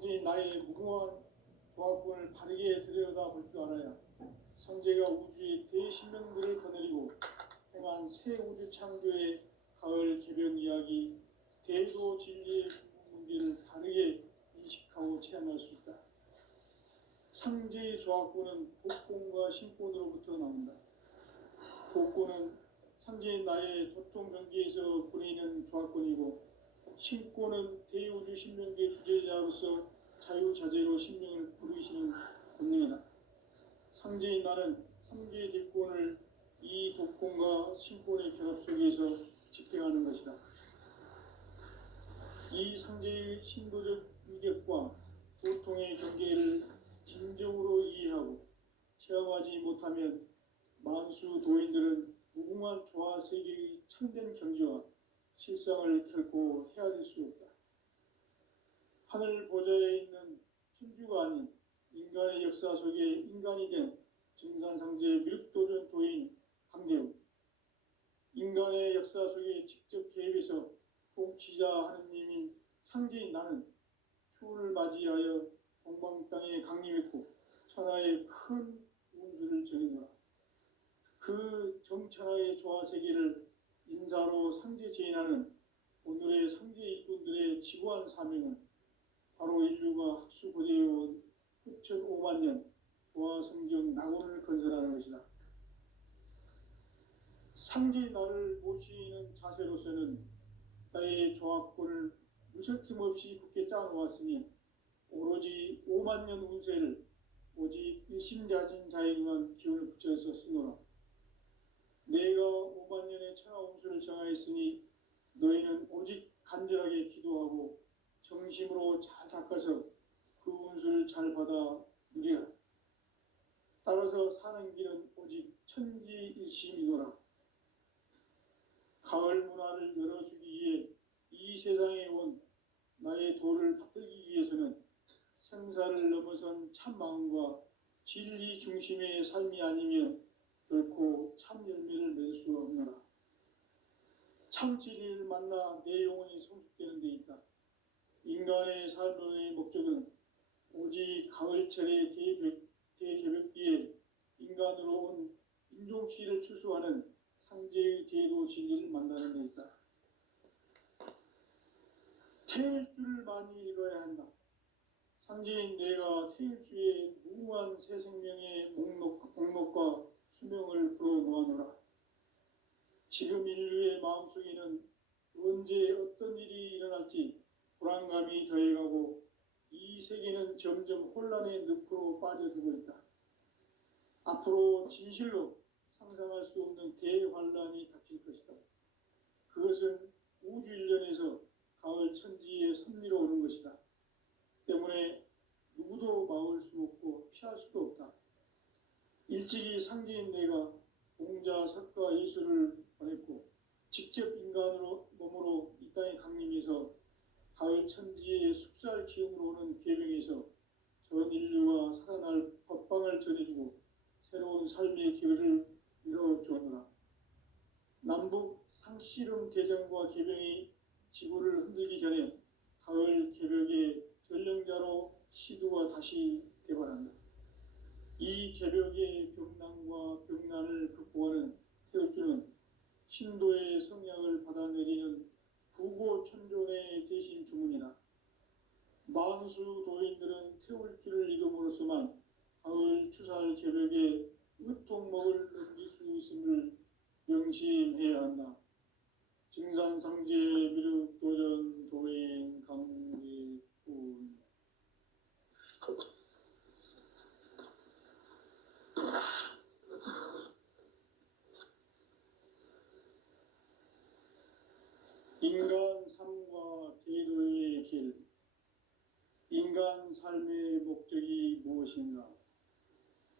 상제인 나의 무궁한 조합군을 바르게 들여다볼 줄 알아야 성제가 우주의 대신명들을 거느리고 행한 새 우주 창조의 가을 개변 이야기, 대도 진리의 문제를 바르게 인식하고 체험할 수 있다. 상제의 조합군은 복권과 신권으로부터 나온다. 복권은 상제인 나의 도통 경계에서 보내는 조합권이고, 신권은 대우주 신명계 주제자로서 자유자재로 신명을 부르시는 본능이다. 상제인 나는 삼계의 대권을 이 독권과 신권의 결합 속에서 집행하는 것이다. 이 상제의 신도적 위력과 도통의 경계를 진정으로 이해하고 체험하지 못하면 만수 도인들은 무궁한 조화 세계의 참된 경지와 실상을 결코 헤아릴 수 없다. 하늘 보좌에 있는 천주가 아닌 인간의 역사 속에 인간이 된 증산상제 미륵도전 도인 강대우, 인간의 역사 속에 직접 개입해서 통치자 하느님인 상제인 나는 추운을 맞이하여 동방 땅에 강림했고 천하의 큰 운수를 정해노라. 그 정천하의 조화 세계를 인사로 상제 제인하는 오늘의 상제 일꾼들의 지구한 사명은 바로 인류가 학수고대해온 후천 5만 년 조화 성경 낙원을 건설하는 것이다. 상제인 나를 모시는 자세로서는 나의 조합권을 무설틈 없이 굳게 짜놓았으니 오로지 5만 년 운세를 오직 일심자진 자에게만 기운을 붙여서 쓰노라. 내가 5만 년의 천하 운수를 정하였으니 너희는 오직 간절하게 기도하고 정심으로 잘 닦아서 그 운수를 잘 받아 누리라. 따라서 사는 길은 오직 천지일심이노라. 가을 문화를 열어주기 위해 이 세상에 온 나의 도를 받들기 위해서는 생사를 넘어선 참마음과 진리 중심의 삶이 아니면 결코 참 열매를 맺을 수 없노라. 참 진리를 만나 내 영혼이 성숙되는 데 있다. 인간의 삶의 목적은 오직 가을철의 대개벽기에 인간으로 온 인종씨를 추수하는 상제의 대도 진리를 만나는 데 있다. 태일주를 많이 읽어야 한다. 상제인 내가 태일주의 무궁한 새 생명의 목록과 수명을 불어놓아노라. 지금 인류의 마음속에는 언제 어떤 일이 일어날지 불안감이 더해가고 이 세계는 점점 혼란의 늪으로 빠져들고 있다. 앞으로 진실로 상상할 수 없는 대환란이 닥칠 것이다. 그것은 우주 일련에서 가을 천지의 섭리로 오는 것이다. 때문에 누구도 막을 수 없고 피할 수도 없다. 일찍이 상제인 내가 공자, 석가, 예수를 보냈고 직접 인간으로 몸으로 이 땅에 강림해서 가을 천지의 숲살 기운으로 오는 계명에서 전 인류가 살아날 법방을 전해주고 새로운 삶의 기회를 이뤄주었노라. 남북 상씨름 대전과 계병이 지구를 흔들기 전에 가을 개벽의 전령자로 시두가 다시 개발한다. 이 개벽의 병난과 병난을 극복하는 태극주는 신도의 성약을 받아내리는 부고천존의 대신 주문이다. 만수 도인들은 태울주를 읽음으로써만 가을 추살 개벽에 으통먹을 넘길 수 있음을 명심해야 한다. 증산상제 미륵도전 도인 강대군. 인간 삶과 계도의 길. 인간 삶의 목적이 무엇인가?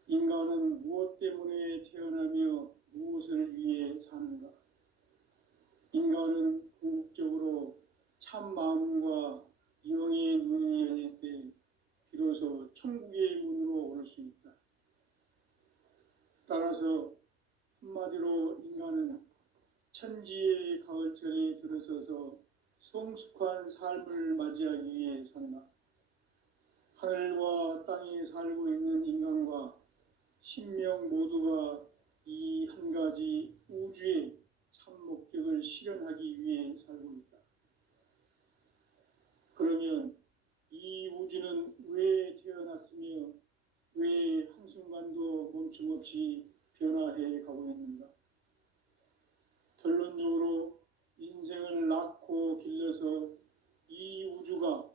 인간은 무엇 때문에 태어나며 무엇을 위해 사는가? 인간은 궁극적으로 참 마음과 영의 눈이 열릴 때 비로소 천국의 문으로 오를 수 있다. 따라서 한마디로 인간은 천지의 가을철에 들어서서 성숙한 삶을 맞이하기 위해 산다. 하늘과 땅에 살고 있는 인간과 신명 모두가 이 한 가지 우주의 참 목적을 실현하기 위해 살고 있다. 그러면 이 우주는 왜 태어났으며 왜 한순간도 멈춤 없이 변화해 가고 있는가? 결론적으로 인생을 낳고 길러서 이 우주가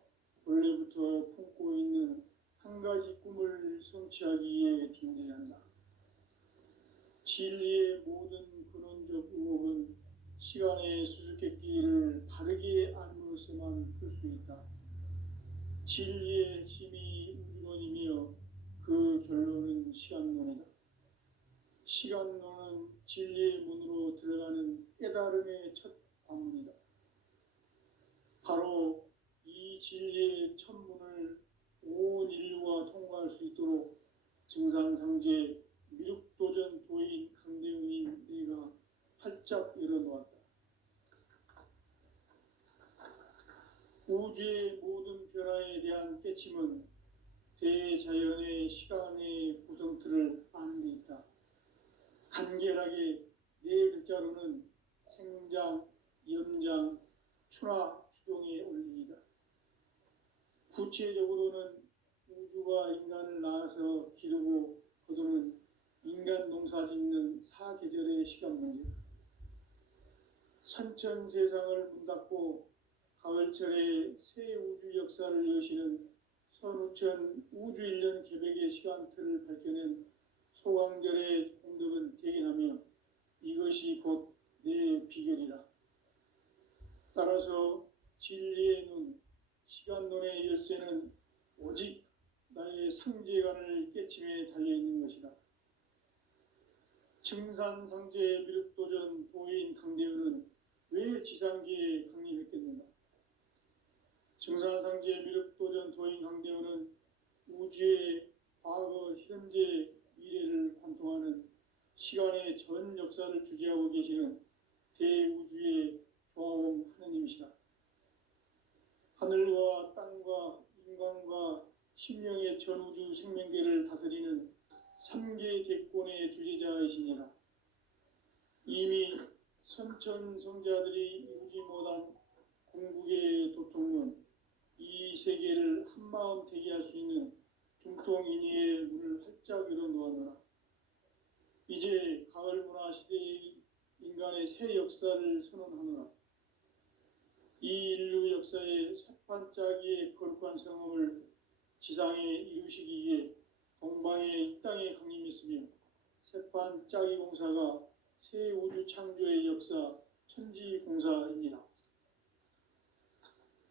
원래부터 품고 있는 한 가지 꿈을 성취하기 위해 존재한다. 진리의 모든 근원적 의혹은 시간의 수수께끼를 바르게 알므로서만 풀 수 있다. 진리의 핵심이 우주론이며 그 결론은 시간론이다. 시간론은 진리의 문으로 들어가는 깨달음의 첫 관문이다. 바로 이 진리의 첫 문을 온 인류가 통과할 수 있도록 증산상제 미륵도전 도인 강대웅인 내가 활짝 열어놓았다. 우주의 모든 변화에 대한 깨침은 대자연의 시간의 구성틀을 아는 데 있다. 간결하게 네 글자로는 생장, 연장, 추나 추동의 원리이다. 구체적으로는 우주가 인간을 낳아서 기르고 거두는 인간 농사 짓는 사계절의 시간 문제다. 선천 세상을 문닫고 가을철에 새 우주 역사를 여시는 선우천 우주 1년 계백의 시간틀을 밝혀낸 소강절의 공덕은 대견하며 이것이 곧 내 비결이라. 따라서 진리의 눈, 시간론의 열쇠는 오직 나의 상제관을 깨침에 달려있는 것이다. 증산상제 미륵도전 도인 강대현은 왜 지상계에 강림했겠는가? 증산상제 미륵도전 도인 강대현은 우주의 과거, 현재, 미래를 관통하는 시간의 전 역사를 주재하고 계시는 대우주의 조화원 하느님이시다. 하늘과 땅과 인간과 신명의 전우주 생명계를 다스리는 3계 대권의 주재자이시니라. 이미 선천성자들이 이루지 못한 궁극의 도통론, 이 세계를 한마음 되게 할 수 있는 중통인의의 문을 활짝 열어놓았노라. 이제 가을 문화 시대의 인간의 새 역사를 선언하노라. 이 인류 역사의 새판짜기의 거룩한 성험을 지상에 이루시기 위해 동방의 이 땅에 강림했으며 새판짜기 공사가 새 우주 창조의 역사 천지공사이니라.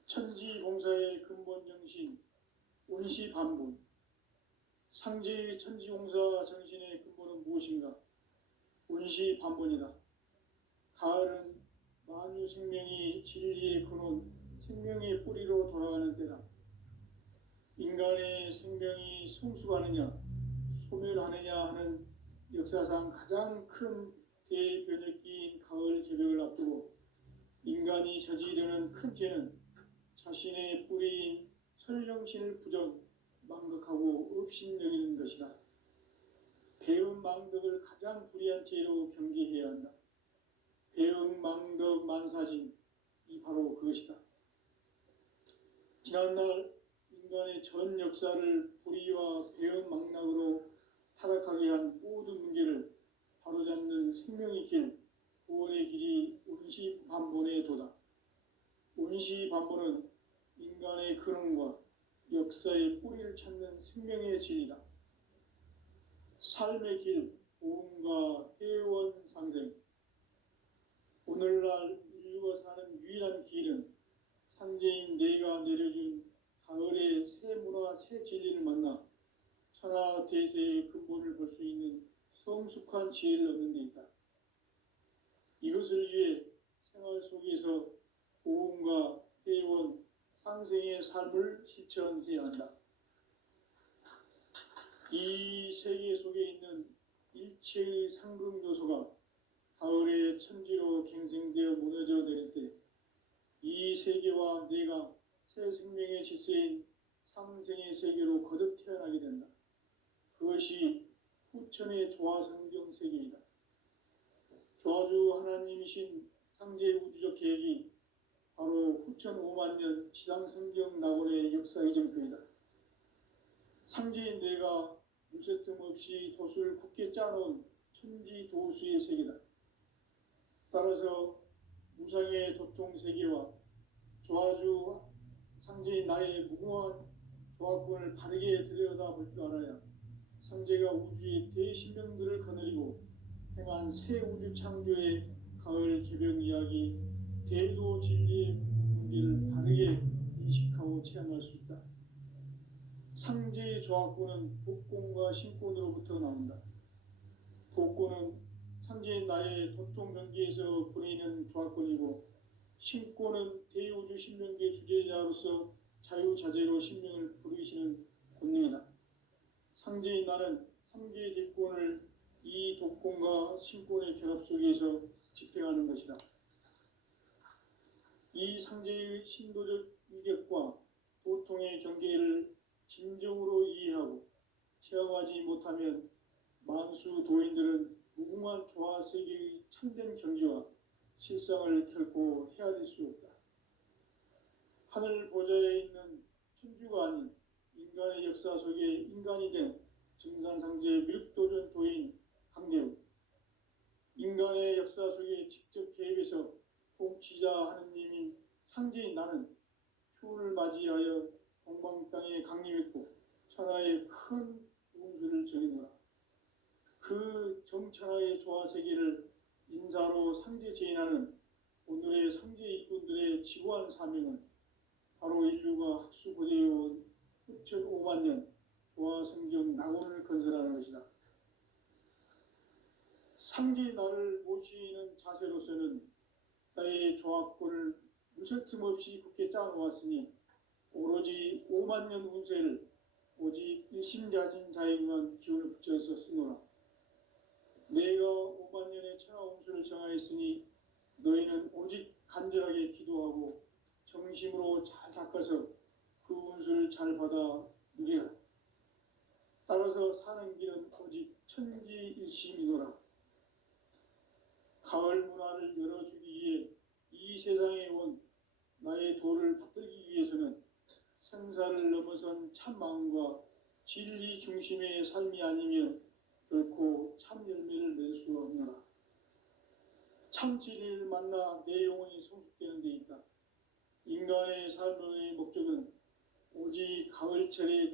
천지공사의 근본 정신 온시반본. 상제의 천지공사 정신의 근본은 무엇인가? 온시반본이다. 가을은 만유 생명이 진리의 근원, 생명의 뿌리로 돌아가는 때다. 인간의 생명이 성숙하느냐, 소멸하느냐 하는 역사상 가장 큰 대변혁기인 가을 개벽을 앞두고 인간이 저지르는 큰 죄는 자신의 뿌리인 설령신을 부정, 망덕하고 업신여기는 것이다. 배운 망덕을 가장 불의한 죄로 경계해야 한다. 배응, 망덕, 만사진, 이 바로 그것이다. 지난날 인간의 전 역사를 불의와 배응, 망락으로 타락하게 한 모든 문제를 바로잡는 생명의 길, 구원의 길이 온시반본의 도다. 온시반본은 인간의 근원과 역사의 뿌리를 찾는 생명의 진리다. 삶의 길, 보험과 회원 상생. 오늘날 인류가 사는 유일한 길은 상제인 내가 내려준 가을의 새 문화, 새 진리를 만나 천하 대세의 근본을 볼 수 있는 성숙한 지혜를 얻는 데 있다. 이것을 위해 생활 속에서 보험과 회원, 상생의 삶을 실천해야 한다. 이 세계 속에 있는 일체의 상극 요소가 가을의 천지로 갱생되어 무너져 내릴 때 이 세계와 내가 새 생명의 질서인 상생의 세계로 거듭 태어나게 된다. 그것이 후천의 조화성경 세계이다. 조화주 하나님이신 상제 우주적 계획이 바로 후천 5만 년 지상성경 낙원의 역사의 정표이다. 상제인 내가 무쇠틈 없이 돛을 굳게 짜놓은 천지도수의 세계다. 따라서 무상의 도통 세계와 조화주 상제인 나의 무궁한 조화권을 바르게 들여다볼 줄 알아야 상제가 우주의 대신명들을 거느리고 행한 새 우주 창조의 가을 개벽 이야기, 대도 진리의 문제를 바르게 인식하고 체험할 수 있다. 상제의 조화권은 복권과 신권으로부터 나온다. 복권은 상제인 나의 도통 경계에서 부리는 조화권이고, 신권은 대우주 신명계 주제자로서 자유자재로 신명을 부르시는 권능이다. 상제인 나는 3개의 대권을 이 독권과 신권의 결합 속에서 집행하는 것이다. 이 상제의 신도적 위격과 도통의 경계를 진정으로 이해하고 체험하지 못하면 만수 도인들은 무궁한 조화 세계의 참된 경지와 실상을 결코 헤아릴 수 없다. 하늘 보좌에 있는 천주가 아닌 인간의 역사 속에 인간이 된 증산상제 미륵도전 도인 강대우, 인간의 역사 속에 직접 개입해서 통치자 하느님인 상제인 나는 추운을 맞이하여 동방 땅에 강림했고 천하의 큰 운수를 정해놓아 그 정천하의 조화 세계를 인사로 상제 제인하는 오늘의 상제 일꾼들의 지구한 사명은 바로 인류가 학수고대해온 후천 5만 년 조화 성경 낙원을 건설하는 것이다. 상제인 나를 모시는 자세로서는 나의 조화권을 무쇠틈 없이 굳게 짜놓았으니 오로지 5만 년 운세를 오직 일심자진 자에게만 기운을 붙여서 쓰노라. 내가 5만 년의 천하 운수를 정하였으니 너희는 오직 간절하게 기도하고 정심으로 잘 닦아서 그 운수를 잘 받아 누리라. 따라서 사는 길은 오직 천지일심이노라. 가을 문화를 열어주기 위해 이 세상에 온 나의 도를 받들기 위해서는 생사를 넘어선 참 마음과 진리 중심의 삶이 아니면 결코 참 열매를 맺을 수가 없노라. 참 진리를 만나 내 영혼이 성숙되는 데 있다. 인간의 삶의 목적은 오직 가을철의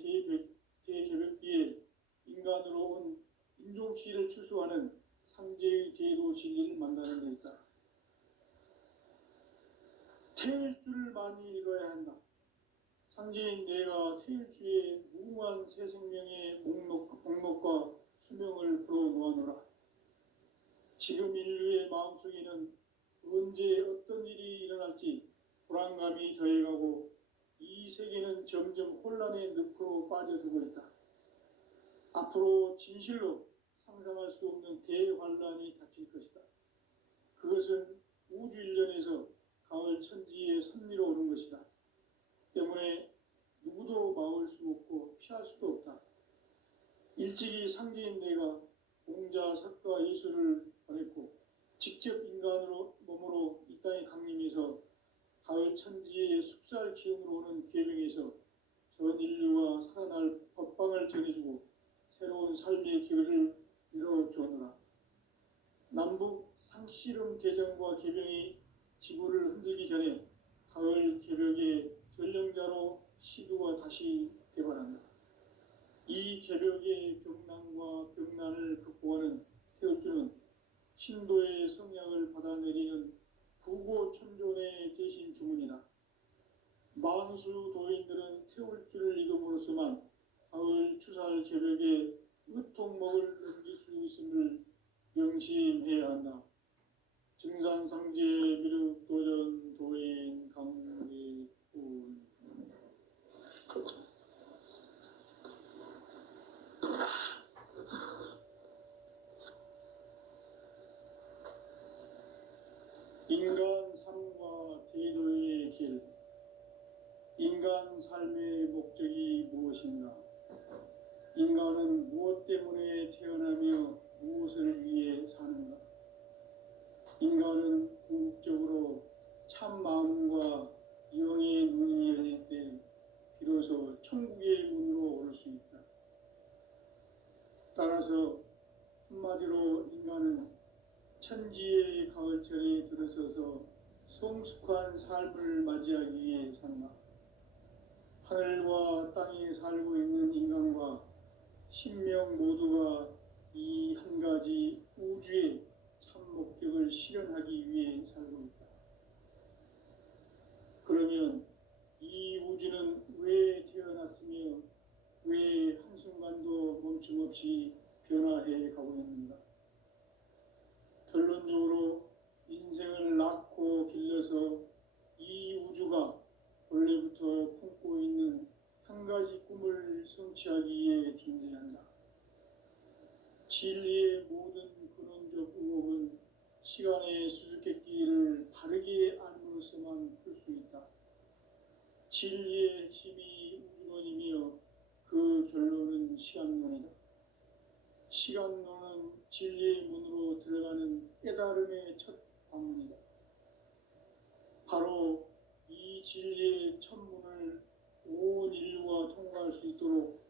대개벽기에 인간으로 온 인종시를 추수하는 상제의 대도 진리를 만나는 데 있다. 태일주를 많이 읽어야 한다. 상제인 내가 태일주의 무궁한 새 생명의 목록과 수명을 불어놓아노라. 지금 인류의 마음속에는 언제 어떤 일이 일어날지 불안감이 더해가고 이 세계는 점점 혼란의 늪으로 빠져들고 있다. 앞으로 진실로 상상할 수 없는 대환란이 닥칠 것이다. 그것은 우주 일련에서 가을 천지의 섭리로 오는 것이다. 때문에 누구도 막을 수 없고 피할 수도 없다. 일찍이 상제인 내가 공자, 석가, 예수를 보냈고 직접 인간으로 몸으로 이 땅에 강림해서 가을 천지의 숲살 기운으로 오는 계명에서 전 인류가 살아날 법방을 전해주고 새로운 삶의 기회를 이뤄주었노라. 남북 상씨름 대전과 개병이 지구를 흔들기 전에 가을 개벽의 전령자로 시도가 다시 개발한다. 이 개벽의 병난과 병난을 극복하는 태울주는 신도의 성약을 받아내리는 부고천존의 대신 주문이다. 만수 도인들은 태울주를 읽음으로써만 가을 추살 개벽의 으통목을 넘길 수 있음을 명심해야 한다. 증산상제 미륵도전 도인 강리꾼. 인간 삶과 대도의 길. 인간 삶 삶의 목적이 무엇인가? 인간은 무엇 때문에 태어나며 무엇을 위해 사는가? 인간은 궁극적으로 참 마음과 영의 문이 열릴 때 비로소 천국의 문으로 오를 수 있다. 따라서 한마디로 인간은 천지의 가을철에 들어서서 성숙한 삶을 맞이하기 위해 산다. 하늘과 땅에 살고 있는 인간과 신명 모두가 이 한 가지 우주의 참 목적을 실현하기 위해 살고 있다. 그러면 이 우주는 왜 태어났으며 왜 한순간도 멈춤없이 변화해 가고 있는가? 결론적으로 인생을 낳고 길러서 이 우주가 원래부터 품고 있는 한 가지 꿈을 성취하기 위해 존재한다. 진리의 모든 근원적 의혹은 시간의 수수께끼를 바르게 알므로써만 풀 수 있다. 진리의 핵심이 우주론이며 그 결론은 시간론이다. 시간론은 진리의 문으로 들어가는 깨달음의 첫 방문이다. 바로 이 진리의 첫 문을 온 인류가 통과할 수 있도록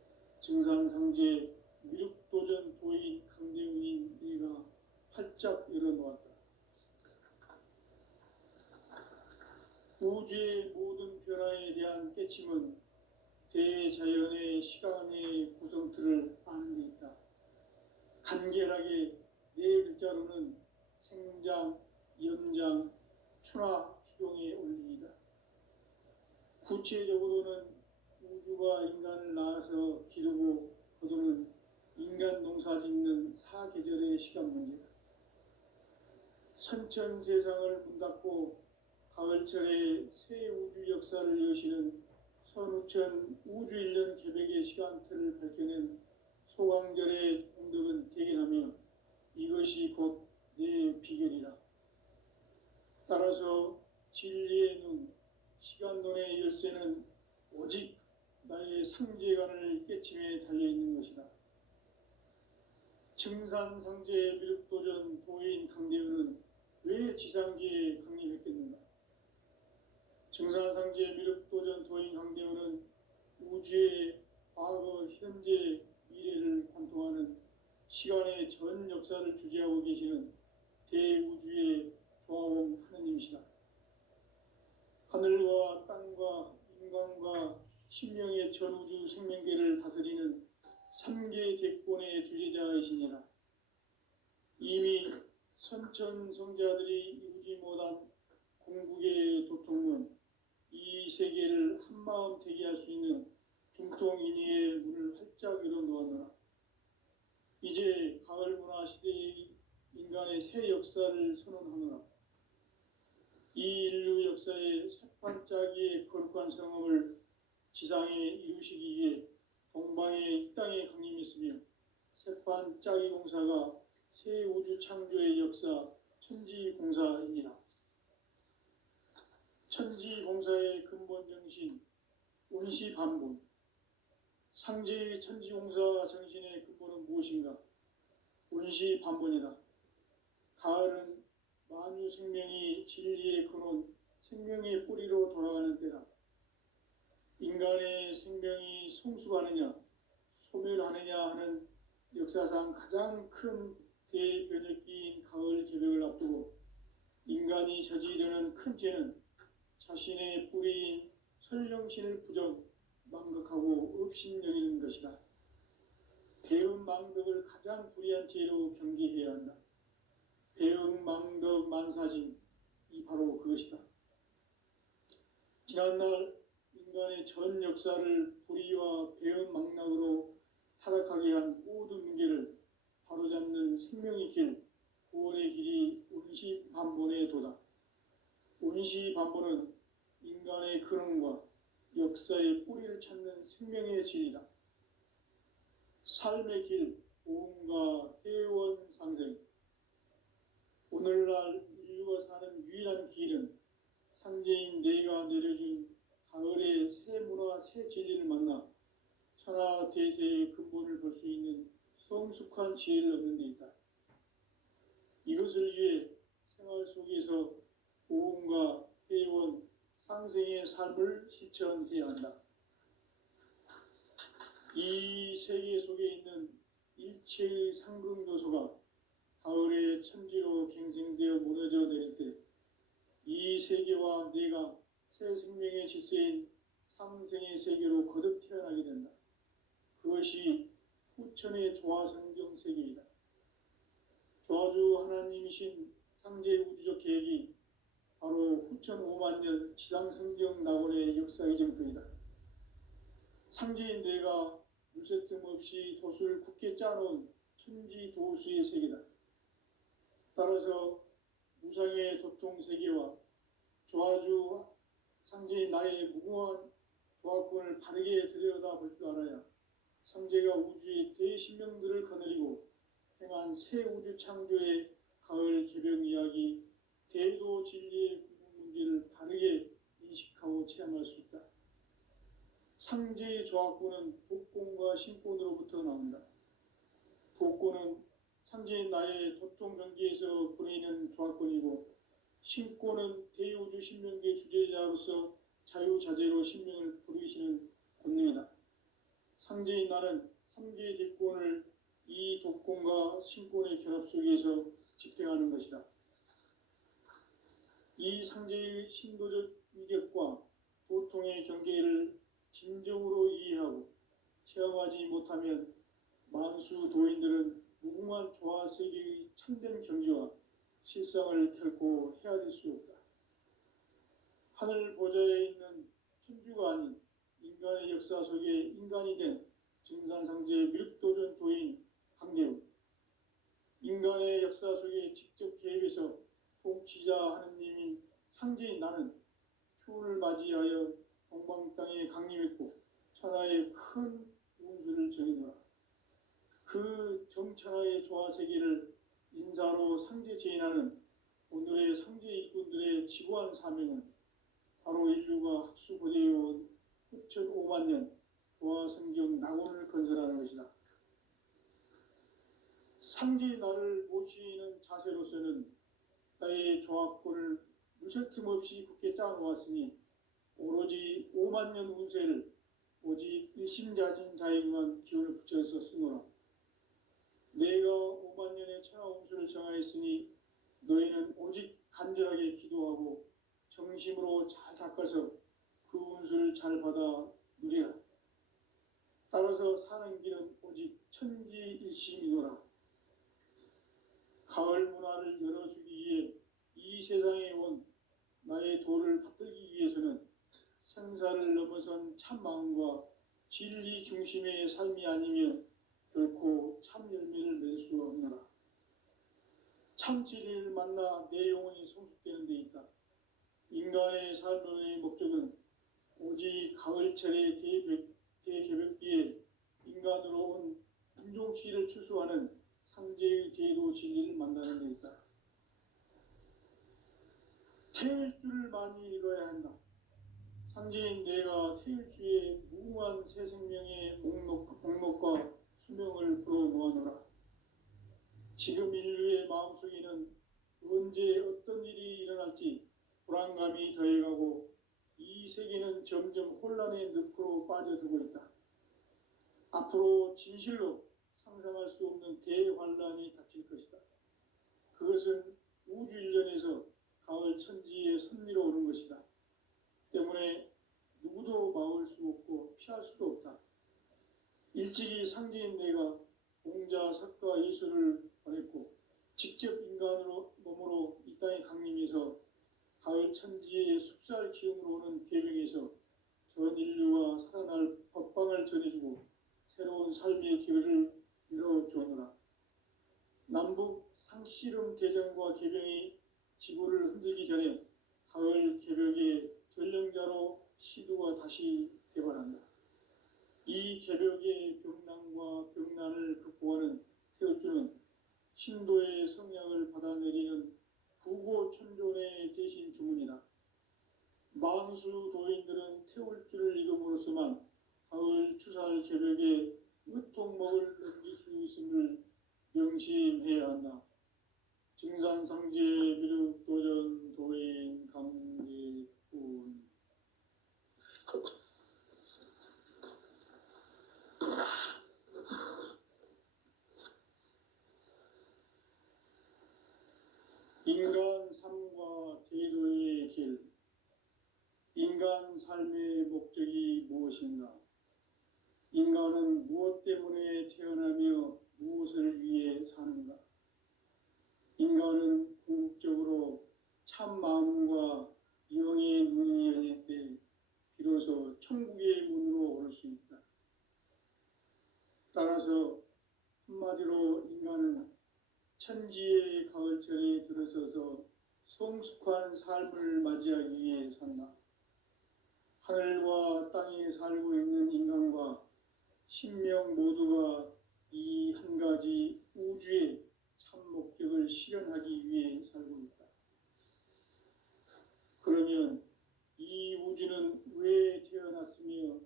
증산상제 미륵도전 도인 강대훈인 내가 활짝 열어놓았다. 우주의 모든 변화에 대한 깨침은 대자연의 시간의 구성틀을 아는 데 있다. 간결하게 네 글자로는 생장, 연장, 추나 추동의 원리이다. 구체적으로는 우주가 인간을 낳아서 기르고 거두는 인간 농사 짓는 사계절의 시간 문제다. 선천 세상을 문닫고 가을철에 새 우주 역사를 여시는 선우천 우주일년 개백의 시간틀을 밝혀낸 소강절의 공덕은 대견하며 이것이 곧 내 비결이라. 따라서 진리의 눈, 시간론의 열쇠는 오직 나의 상제관을 깨침에 달려있는 것이다. 증산상제 미륵도전 도인 강대훈은 왜 지상계에 강림했겠는가? 증산상제 미륵도전 도인 강대훈은 우주의 과거, 현재, 미래를 관통하는 시간의 전 역사를 주재하고 계시는 대우주의 조화원 하느님이시다. 하늘과 땅과 인간과 신명의 전우주 생명계를 다스리는 3개 대권의 주재자이시니라. 이미 선천성자들이 이루지 못한 궁극의 도통문, 이 세계를 한마음 되게 할 수 있는 중통인의의 문을 활짝 열어놓았노라. 이제 가을 문화 시대의 인간의 새 역사를 선언하노라. 이 인류 역사의 새판짜기의 거룩한 성험을 지상에 이루시기 위해 동방의 이 땅에 강림했으며 새판짜기 공사가 새 우주 창조의 역사 천지공사이니라. 천지공사의 근본 정신 운시반본. 상제의 천지공사 정신의 근본은 무엇인가? 운시반본이다. 가을은 만유 생명이 진리의 근원, 생명의 뿌리로 돌아가는 때다. 인간의 생명이 성숙하느냐, 소멸하느냐 하는 역사상 가장 큰 대변혁기인 가을 개벽을 앞두고 인간이 저지르는 큰 죄는 자신의 뿌리인 설령신을 부정, 망각하고 업신여기는 것이다. 배은 망덕을 가장 불의한 죄로 경계해야 한다. 배은 망덕 만사진, 이 바로 그것이다. 지난날 인간의 전 역사를 불의와 배은 망락으로 타락하게 한 모든 문제를 바로잡는 생명의 길, 구원의 길이 운시반본의 도다. 운시반본은 인간의 근원과 역사의 뿌리를 찾는 생명의 질이다. 삶의 길, 보험과 회원상생. 오늘날 인류가 사는 유일한 길은 상제인 내가 내려준 가을에 새 문화, 새 진리를 만나 천하 대세의 근본을 볼 수 있는 성숙한 지혜를 얻는 데 있다. 이것을 위해 생활 속에서 고음과 회원, 상생의 삶을 실천해야 한다. 이 세계 속에 있는 일체의 상승요소가 가을의 천지로 갱생되어 무너져 내릴 때 이 세계와 내가 새 생명의 질서인 상생의 세계로 거듭 태어나게 된다. 그것이 후천의 조화성경 세계이다. 조화주 하나님이신 상제 우주적 계획이 바로 후천 5만 년 지상성경 낙원의 역사의 정표이다. 상제인 내가 물새 틈 없이 돛을 굳게 짜놓은 천지 도수의 세계다. 따라서 무상의 도통 세계와 조화주 상제인 나의 무궁한 조화권을 바르게 들여다볼 줄 알아야 상제가 우주의 대신명들을 거느리고 행한 새 우주 창조의 가을 개벽 이야기, 대도 진리의 궁극 문제를 바르게 인식하고 체험할 수 있다. 상제의 조화권은 복권과 신권으로부터 나온다. 복권은 상제인 나의 도통 경계에서 보내는 조화권이고, 신권은 대우주 신명계 주제자로서 자유자재로 신명을 부르시는 권능이다. 상제인 나는 3개의 뒷권을 이 독권과 신권의 결합 속에서 집행하는 것이다. 이 상제의 신도적 위격과 도통의 경계를 진정으로 이해하고 체험하지 못하면 만수 도인들은 무궁한 조화세계의 참된 경지와 실상을 결코 헤아릴 수 없다. 하늘 보좌에 있는 천주가 아닌 인간의 역사 속에 인간이 된 증산상제 밀도전 도인 강대우, 인간의 역사 속에 직접 개입해서 통치자 하느님인 상제인 나는 추운을 맞이하여 동방 땅에 강림했고 천하의 큰 운수를 정해놓아 그 정천하의 조화세계를 인사로 상제 제인하는 오늘의 상제 일꾼들의 지구한 사명은 바로 인류가 학수고대해온 후천 5만 년 조화성경 낙원을 건설하는 것이다. 상제의 나를 모시는 자세로서는 나의 조합권을 무설틈 없이 굳게 짜놓았으니 오로지 5만 년 운세를 오직 일심자진 자에게만 기운을 붙여서 쓰노라. 내가 5만 년의 천하 운수를 정하였으니 너희는 오직 간절하게 기도하고 정심으로 잘 닦아서 그 운수를 잘 받아 누리라. 따라서 사는 길은 오직 천지일심이노라. 가을 문화를 열어주기 위해 이 세상에 온 나의 도를 받들기 위해서는 생사를 넘어선 참 마음과 진리 중심의 삶이 아니면 결코 참 열매를 맺을 수 없노라. 참 진리를 만나 내 영혼이 성숙되는 데 있다. 인간의 삶의 목적은 오직 가을철의 대개벽기에 인간으로 온 인종시를 추수하는 상제의 대도 진리를 만나는 데 있다. 태일주를 많이 읽어야 한다. 상제인 내가 태일주의 무궁한 새 생명의 목록과 수명을 불어모아노라. 지금 인류의 마음속에는 언제 어떤 일이 일어날지 불안감이 더해가고 이 세계는 점점 혼란의 늪으로 빠져들고 있다. 앞으로 진실로 상상할 수 없는 대환란이 닥칠 것이다. 그것은 우주 일련에서 가을 천지에 선미로 오는 것이다. 때문에 누구도 막을 수 없고 피할 수도 없다. 일찍이 상제인 내가 공자, 석가, 예수를 보냈고 직접 인간으로 몸으로 이 땅에 강림해서 가을 천지의 숲살 기운으로 오는 계명에서 전 인류가 살아날 법방을 전해주고 새로운 삶의 길을 열어주노라. 남북 상씨름 대전과 개병이 지구를 흔들기 전에 가을 개벽의 전령자로 시두가 다시 개발한다. 이 개벽의 병난과 병난을 극복하는 태어주는 신도의 성량을 받아내리는 부고천존의 대신 주문이다. 만수 도인들은 태울 줄을 이름으로서만 가을 추살 겨벽에 으통목을 넘길 수 있음을 명심해야 한다. 증산상제 미륵도전 도인 강제군. 인간 삶과 제도의 길. 인간 삶의 목적이 무엇인가? 인간은 무엇 때문에 태어나며 무엇을 위해 사는가? 인간은 궁극적으로 참 마음과 영의 문이 열릴 때 비로소 천국의 문으로 오를 수 있다. 따라서 한마디로 인간은 천지의 가을철에 들어서서 성숙한 삶을 맞이하기 위해 산다. 하늘과 땅에 살고 있는 인간과 신명 모두가 이 한 가지 우주의 참 목적을 실현하기 위해 살고 있다. 그러면 이 우주는 왜 태어났으며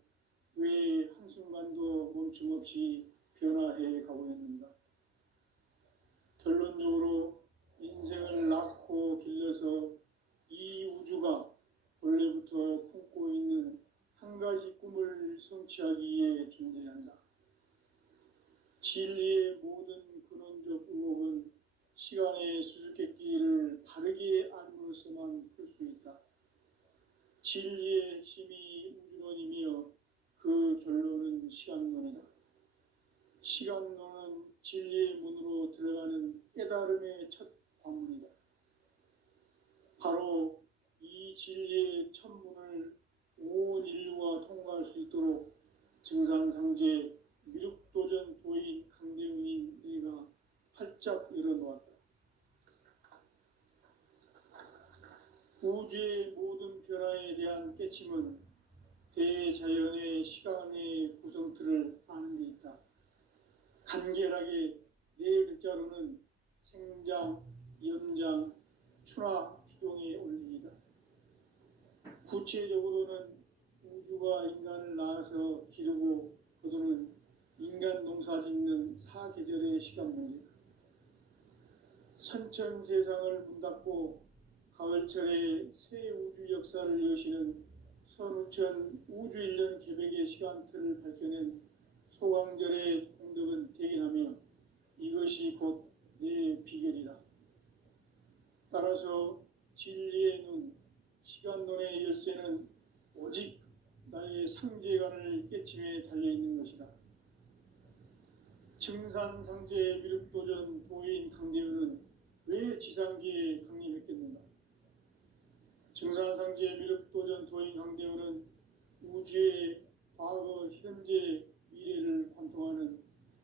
왜 한순간도 멈춤 없이 변화해 가고 있는가? 결론적으로 인생을 낳고 길러서 이 우주가 원래부터 품고 있는 한 가지 꿈을 성취하기 위해 존재한다. 진리의 모든 근원적 의혹은 시간의 수수께끼를 바르게 알므로서만 풀 수 있다. 진리의 핵심이 우주론이며 그 결론은 시간론이다. 시간론은 진리의 문으로 들어가는 깨달음의 첫 관문이다. 바로 이 진리의 첫 문을 온 인류가 통과할 수 있도록 증산상제 미륵도전 도인 강대훈인 내가 활짝 열어놓았다. 우주의 모든 변화에 대한 깨침은 대자연의 시간의 구성틀을 아는 데 있다. 간결하게 네 글자로는 생장, 연장, 추나 추동의 원리이다. 구체적으로는 우주가 인간을 낳아서 기르고 거두는 인간 농사 짓는 사계절의 시간 문제다. 선천 세상을 문닫고 가을철에 새 우주 역사를 여시는 선우천 우주 1년 계백의 시간틀을 밝혀낸 소강절의 공덕은 대견하며 이것이 곧 내 비결이라. 따라서 진리의 눈, 시간론의 열쇠는 오직 나의 상제관을 깨침에 달려있는 것이다. 증산상제 미륵도전 도인 강대훈은 왜 지상기에 강림했겠는가? 증산상제 미륵도전 도인 강대훈은 우주의 과거, 현재, 미래를 관통하는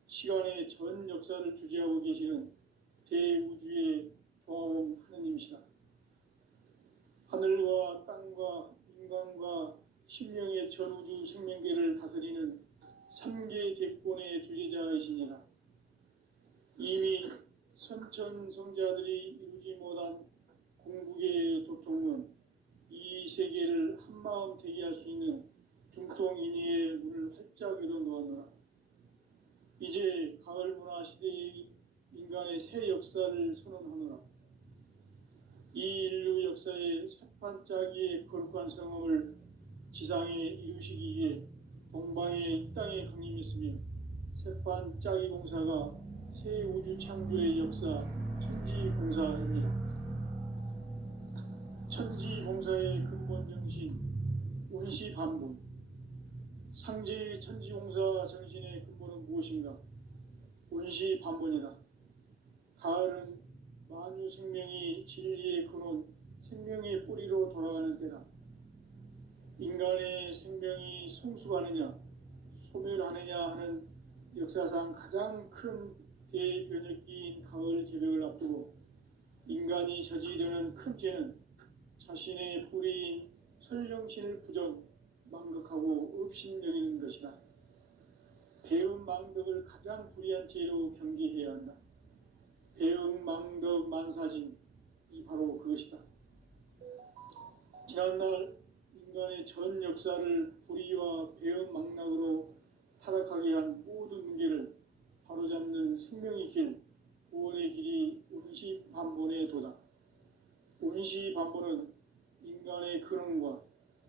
시간의 전 역사를 주재하고 계시는 대우주의 조화원 하느님이시다. 하늘과 땅과 인간과 신명의 전우주 생명계를 다스리는 3개 대권의 주재자이시니라. 이미 선천성자들이 이루지 못한 궁극의 도통은 이 세계를 한마음 되게 할 수 있는 중통인의의 문을 활짝 열어놓았노라. 이제 가을 문화 시대의 인간의 새 역사를 선언하노라. 이 인류 역사의 새판짜기의 거룩한 성험을 지상에 이루시기 위해 동방의 이 땅에 강림했으며 새판짜기 공사가 새 우주 창조의 역사 천지공사입니다. 천지공사의 근본 정신 운시반복. 상제의 천지공사 정신의 근본은 무엇인가? 운시반복이다. 가을은 만유 생명이 진리의 근원, 생명의 뿌리로 돌아가는 때다. 인간의 생명이 성숙하느냐, 소멸하느냐 하는 역사상 가장 큰 대변혁기인 가을 개벽을 앞두고 인간이 저지르는 큰 죄는 자신의 뿌리인 설령신을 부정, 망각하고 업신여기는 것이다. 배음 망덕을 가장 불의한 죄로 경계해야 한다. 배음 망덕 만사진, 이 바로 그것이다. 지난날 인간의 전 역사를 불의와 배은망락으로 타락하게 한 모든 문제를 바로잡는 생명의 길, 구원의 길이 운시반본에 도다. 운시반본은 인간의 근원과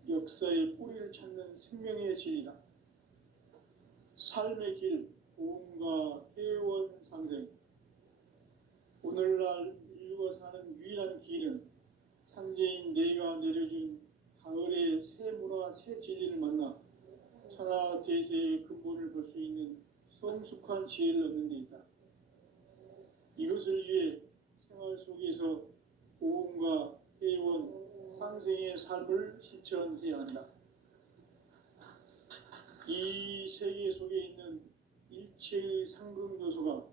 역사의 뿌리를 찾는 생명의 진리다. 삶의 길, 보험과 회원 상생. 오늘날 인류가 사는 유일한 길은 상제인 내가 내려준 가을의 새 문화, 새 진리를 만나 천하 대세의 근본을 볼 수 있는 성숙한 지혜를 얻는 데 있다. 이것을 위해 생활 속에서 보험과 회원, 상생의 삶을 실천해야 한다. 이 세계 속에 있는 일체의 상급 요소가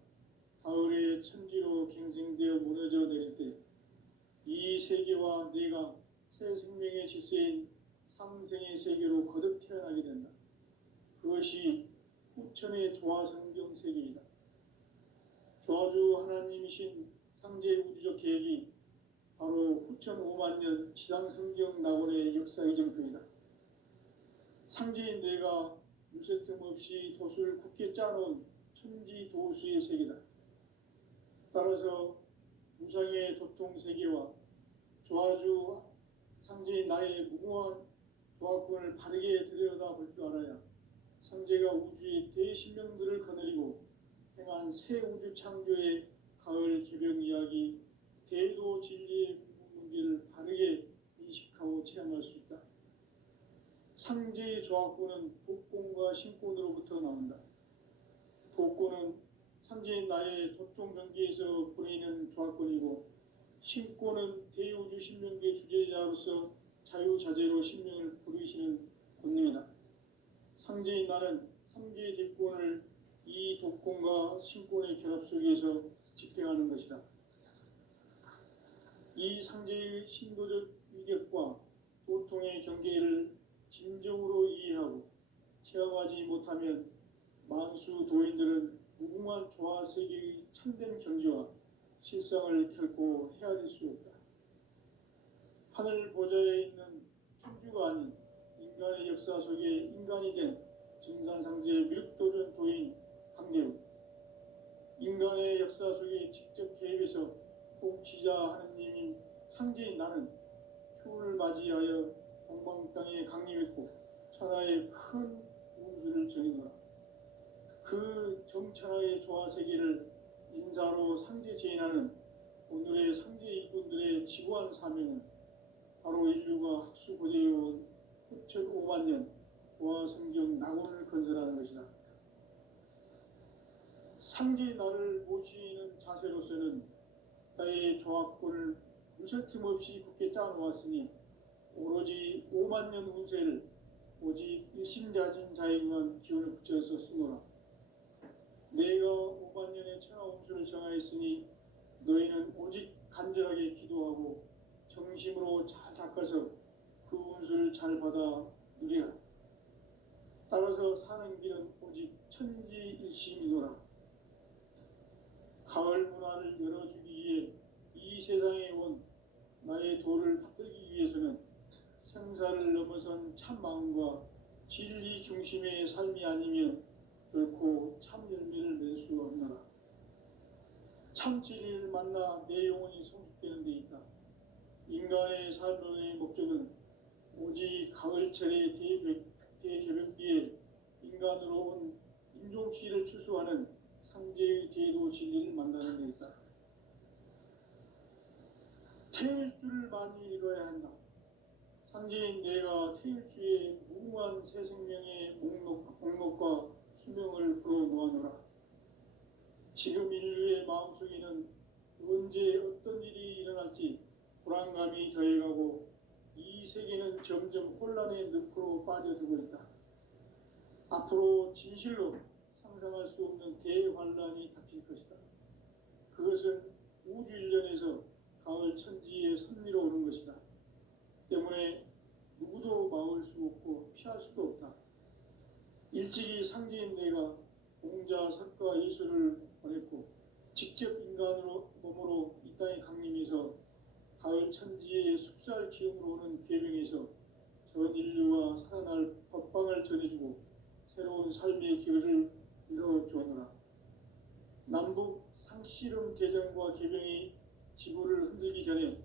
가을의 천지로 갱생되어 무너져 내릴 때 이 세계와 내가 새 생명의 질서인 상생의 세계로 거듭 태어나게 된다. 그것이 후천의 조화성경 세계이다. 조화주 하나님이신 상제 우주적 계획이 바로 후천 5만 년 지상성경 낙원의 역사 이정표이다. 상제인 내가 유세 틈 없이 도수를 굳게 짜놓은 천지 도수의 세계다. 따라서 무상의 도통 세계와 조화주 상제인 나의 무모한 조합권을 바르게 들여다볼 줄 알아야 상제가 우주의 대신명들을 거느리고 행한 새 우주 창조의 가을 개벽 이야기, 대도 진리의 문제를 바르게 인식하고 체험할 수 있다. 상제의 조합권은 독권과 신권으로부터 나온다. 독권은 상제인 나의 도통 경계에서 보내는 조합권이고, 신권은 대우주 신명계 주제자로서 자유자재로 신명을 부르시는 권능이다. 상제인 나는 상제의 대권을 이 독권과 신권의 결합 속에서 집행하는 것이다. 이 상제의 신도적 위격과 도통의 경계를 진정으로 이해하고 체험하지 못하면 만수 도인들은 무궁한 조화 세계의 참된 경지와 실상을 결코 헤아릴 수 없다. 하늘 보좌에 있는 천주가 아닌 인간의 역사 속에 인간이 된 증산상제 미륵도전 도인 강대우, 인간의 역사 속에 직접 개입해서 통치자 하느님인 상제인 나는 추운을 맞이하여 동방 땅에 강림했고 천하의 큰 운수를 정의노라. 그 정천하의 조화세계를 인사로 상제 제인하는 오늘의 상제 일꾼들의 지구한 사명은 바로 인류가 학수고대해온 후천 5만 년 조화성경 낙원을 건설하는 것이다. 상제의 나를 모시는 자세로서는 나의 조합권을 무설틈 없이 굳게 짜놓았으니 오로지 5만 년 운세를 오직 일심자진 자에게만 기운을 붙여서 쓰노라. 내가 5만 년의 천하 운수를 정하였으니 너희는 오직 간절하게 기도하고 정심으로 잘 닦아서 그 운수를 잘 받아 누리라. 따라서 사는 길은 오직 천지일심이노라. 가을 문화를 열어주기 위해 이 세상에 온 나의 도를 받들기 위해서는 생사를 넘어선 참 마음과 진리 중심의 삶이 아니면 결코 참 열매를 맺을 수 없노라. 참 진리를 만나 내 영혼이 성숙되는 데 있다. 인간의 삶의 목적은 오직 가을철의 대개벽비에 인간으로 온 인종시를 추수하는 상제의 대도 진리를 만나는 데 있다. 태일주를 많이 읽어야 한다. 상제인 내가 태일주의 무궁한 새 생명의 목록과 수명을 불어 모아노라. 지금 인류의 마음속에는 언제 어떤 일이 일어날지 불안감이 더해가고 이 세계는 점점 혼란의 늪으로 빠져들고 있다. 앞으로 진실로 상상할 수 없는 대환란이 닥칠 것이다. 그것은 우주 일련에서 가을 천지의 섭리로 오는 것이다. 때문에 누구도 막을 수 없고 피할 수도 없다. 일찍이 상제인 내가 공자, 석가, 예수를 보냈고 직접 인간으로 몸으로 이 땅에 강림해서 가을 천지의 숙살 기운으로 오는 계명에서 전 인류가 살아날 법방을 전해주고 새로운 삶의 기회를 열어주어라. 남북 상씨름 대전과 개병이 지구를 흔들기 전에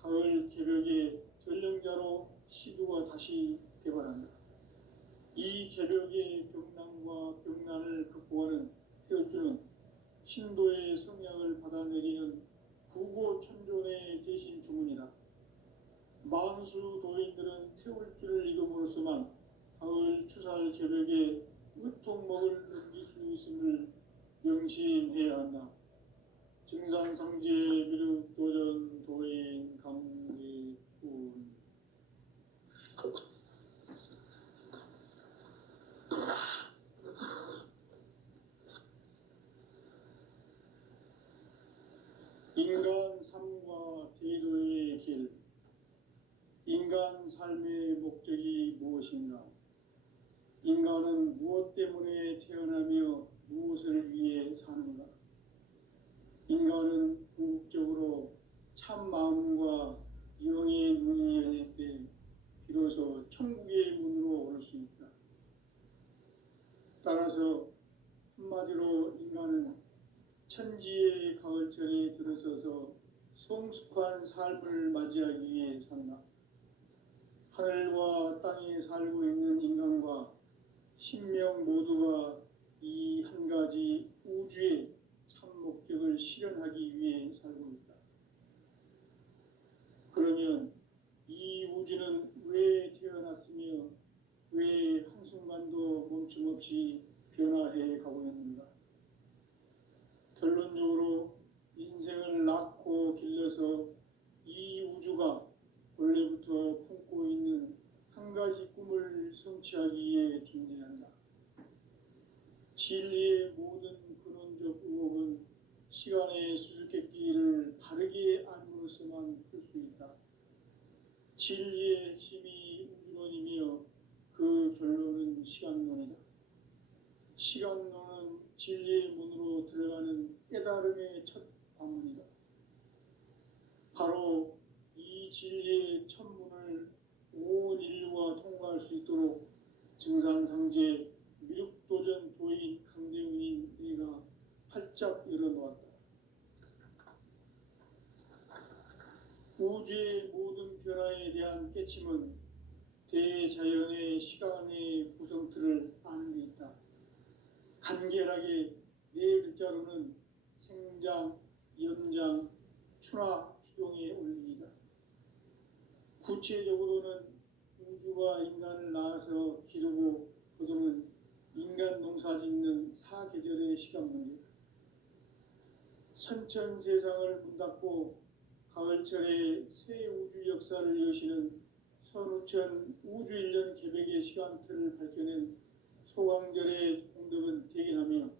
가을 개벽의 전령자로 시도가 다시 개발한다. 이 개벽의 병난과 병난을 극복하는 태어주는 신도의 성약을 받아내리는 구고천존의 대신 주문이다. 만수 도인들은 태울주를 읽음으로써만 가을 추살 개벽에 으통목을 넘길 수 있음을 명심해야 한다. 증산상제 미륵 도전 도인 강대군. 인간 삶과 대도의 길. 인간 삶의 목적이 무엇인가? 인간은 무엇 때문에 태어나며 무엇을 위해 사는가? 인간은 궁극적으로 참 마음과 영의 문이 열릴 때 비로소 천국의 문으로 오를 수 있다. 따라서 한마디로 인간은 천지의 가을철에 들어서서 성숙한 삶을 맞이하기 위해 산다. 하늘과 땅에 살고 있는 인간과 신명 모두가 이 한 가지 우주의 참 목적을 실현하기 위해 살고 있다. 그러면 이 우주는 왜 태어났으며 왜 한순간도 멈춤없이 변화해 가고 있는가? 결론적으로 인생을 낳고 길러서 이 우주가 원래부터 품고 있는 한 가지 꿈을 성취하기 위해 존재한다. 진리의 모든 근원적 의혹은 시간의 수수께끼를 바르게 알므로써만 풀 수 있다. 진리의 핵심이 우주론이며 그 결론은 시간론이다. 시간론은 진리의 문으로 들어가는 깨달음의 첫 관문이다. 바로 이 진리의 첫 문을 온 인류가 통과할 수 있도록 증산상제 미륵도전 도인 강대훈인 내가 활짝 열어놓았다. 우주의 모든 변화에 대한 깨침은 대자연의 시간의 구성틀을 아는 데 있다. 간결하게 네 글자로는 생장, 연장, 추나 추동의 원리이다. 구체적으로는 우주가 인간을 낳아서 기르고 거두는 인간 농사 짓는 사계절의 시간 문제. 선천 세상을 문닫고 가을철에 새 우주 역사를 여시는 선우천 우주 1년 개벽의 시간틀을 밝혀낸 소강절의 공덕은 대견하며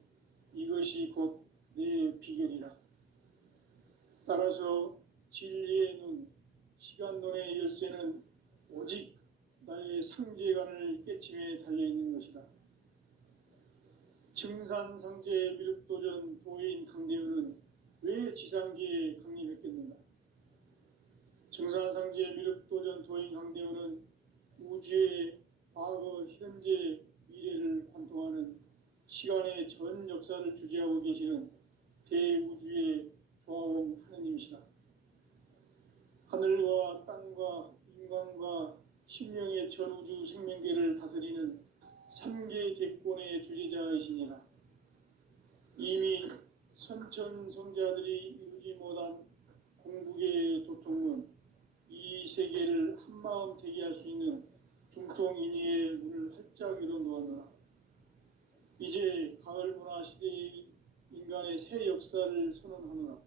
이것이 곧 내 비결이라. 따라서 진리의 눈, 시간론의 열쇠는 오직 나의 상제관을 깨침에 달려있는 것이다. 증산상제 미륵도전 도인 강대훈은 왜 지상계에 강림했겠는가? 증산상제 미륵도전 도인 강대훈은 우주의 과거, 현재, 미래를 관통하는 시간의 전 역사를 주재하고 계시는 대우주의 조화원 하느님이시다. 하늘과 땅과 인간과 신명의 전우주 생명계를 다스리는 3개 대권의 주재자이시니라. 이미 선천성자들이 이루지 못한 궁극의 도통은 이 세계를 한마음 되게 할 수 있는 중통인의의 문을 활짝 열어놓았노라. 이제 가을 문화 시대의 인간의 새 역사를 선언하노라.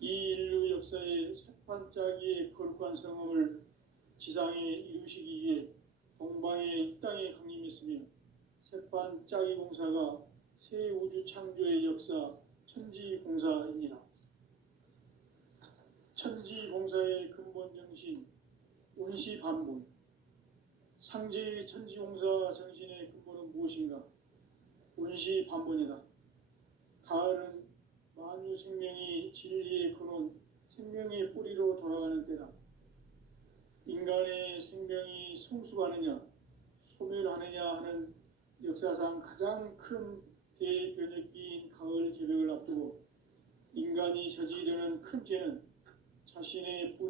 이 인류 역사의 새판짜기의 거룩한 성험을 지상에 이루시기 위해 동방의 이 땅에 강림했으며 새판짜기 공사가 새 우주 창조의 역사 천지공사입니다. 천지공사의 근본 정신 운시반본. 상제의 천지공사 정신의 근본은 무엇인가? 운시반본이다. 가을은 만유 생명이 진리의 근원, 생명의 뿌리로 돌아가는 때다. 인간의 생명이 성숙하느냐 소멸하느냐 하는 역사상 가장 큰 대변혁기인 가을 개벽을 앞두고 인간이 저지르는 큰 죄는 자신의 뿌리